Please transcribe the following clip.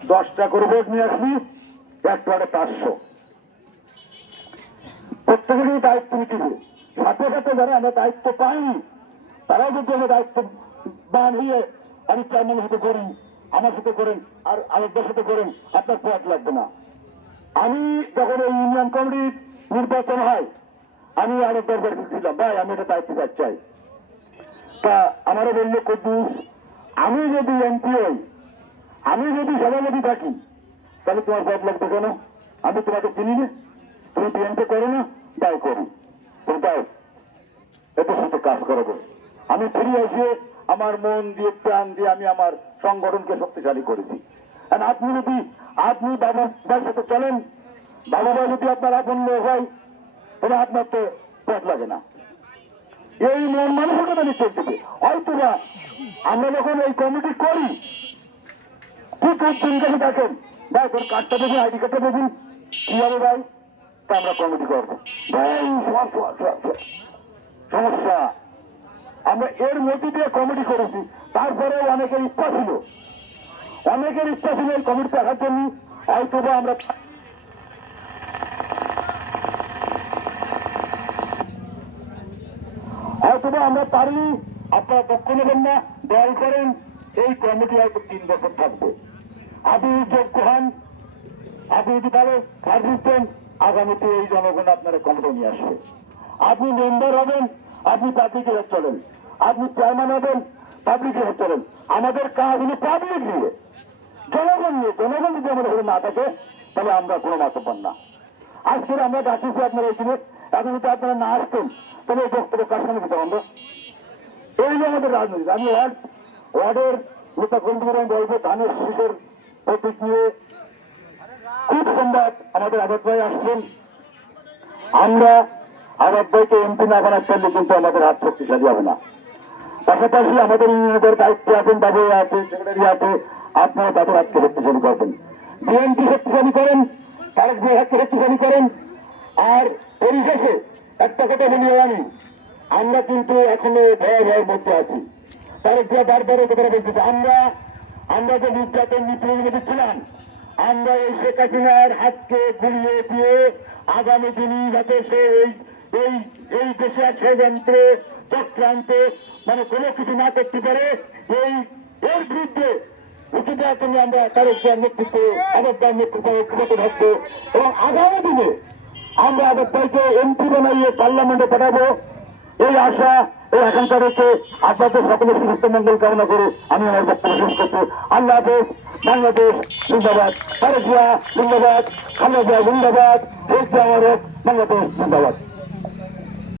দশটা করে ভোট নিয়ে আসবি ওয়ার্ডে পাঁচশো। প্রত্যেকেরই দায়িত্ব নিতে সাথে সাথে যারা আমরা দায়িত্ব পাই। তারাও যদি আমরা দায়িত্ব বান হয়ে আমি চেয়ারম্যানের সাথে করি, আমার সাথে করেন, আর আরেকদের সাথে করেন, আপনার পথ লাগবে না। আমি যখন এই ইউনিয়ন কমিটির নির্বাচন হয়, আমি আরেকবার ছিলাম ভাই, আমি এটা দায়িত্ব চাই তা আমারও বলল, কদ্দুস, আমি যদি এমপি হই আমি যদি সভাপতি থাকি, তাহলে তোমার পথ লাগবে কেন? আমি তোমাকে চিনি না। তুমি বিএনপি করো না, তাই করি। তুমি তাই। এদের সাথে কাজ করব আমি ফিরে এসে আমার মন দিয়ে, প্রাণ দিয়ে আমি আমার সংগঠনকে শক্তিশালী করেছি। আপনি যদি, আপনি বাবু ভাইয়ের সাথে চলেন, বাবু ভাই যদি আপনার আপন হয় তাহলে আপনার তো পথ লাগে না। এই মন মানসিকতা নিয়ে চলতেছে হয়তো বা আমরা যখন এই কমিটি করি দিন কাছে দেখেন ভাই আইডি কার্ডটা দেখুন কি তা আমরা কমিটি করব। ভাই আমরা এর মধ্যে দিয়ে কমিটি করেছি। তারপরে অনেকের ইচ্ছা ছিল। অনেকের ইচ্ছা ছিল এই কমিটি দেখার জন্য। হয়তো আমরা হয়তো বা আমরা পারি আপনারা পক্ষ নেবেন না। দল করেন এই কমিটি হয়তো তিন বছর থাকবে। আপনি যোগ্য হন আপনি যদি ভালো সার্ভিস দেন আগামীতে এই জনগণ আপনারা কমিটি নিয়ে আসবে। আপনি মেম্বার হবেন, আপনি পাবলিকের হাত চলেন। আপনি চেয়ারম্যান হবেন, পাবলিকের হাত চলেন। আমাদের কাজ হলো পাবলিক নিয়ে। জনগণ নিয়ে, জনগণ যদি আমাদের হাতে না থাকে, তাহলে আমরা কোনো মাতব্য না। আজকে আমরা ডাকিছি আপনারা এখানে। এখন যদি আপনারা না আসতেন, তাহলে এই বক্তব্য কার সঙ্গে দিতে আমরা এই যে আমাদের রাজনীতি। আমি ওয়ার্ড ওয়ার্ডের নেতা কর্মীরা বলব, ধানের শীতের প্রতীক নিয়ে খুব সম্ভব আমাদের আজাদ ভাই আসছেন। আমরা আজাদ ভাইকে এমপি না বানাতে পারলে কিন্তু আমাদের হাত শক্তিশালী হবে না। পাশাপাশি আমাদের ইউনিয়নের দায়িত্বে আছেন বাবু আছে, সেক্রেটারি আছে আপনারা তাদের হাতকে শক্তিশালী করবেন। বিএনপি শক্তিশালী করেন, তারেক ভাই হাতকে শক্তিশালী করেন, আর পরিশেষে একটা কথা বলি আমি, আমরা কিন্তু এখনও ভয় ভয়ের মধ্যে আছি। তারেক ভাই বারবার কথাটা বলতেছে, আমরা আমরা যে নির্যাতন নিপীড়নের মধ্যে ছিলাম, আমরা এই শেখ হাসিনার হাতকে গুলিয়ে দিয়ে আগামী দিনই যাতে সে এই এই এই দেশে ষড়যন্ত্রে চক্রান্তে মানে কোনো কিছু না করতে পারে, এই, এর বিরুদ্ধে আমরা জিয়ার নেতৃত্বে এবং আগামী দিনে আমরা এমপি বানাইয়ে পার্লামেন্টে পাঠাবো, এই আশা এই আকাঙ্ক্ষা রেখে আপনাদের সকলের সুস্থ মঙ্গল কামনা করে আমি আমার বক্তব্য শেষ করছি। আল্লাহ হাফেজ, বাংলাদেশ জিন্দাবাদ। তারেক জিয়া, জিন্দাবাদ। খালেদা জিন্দাবাদ। দেশ জিয়া, বাংলাদেশ জিন্দাবাদ।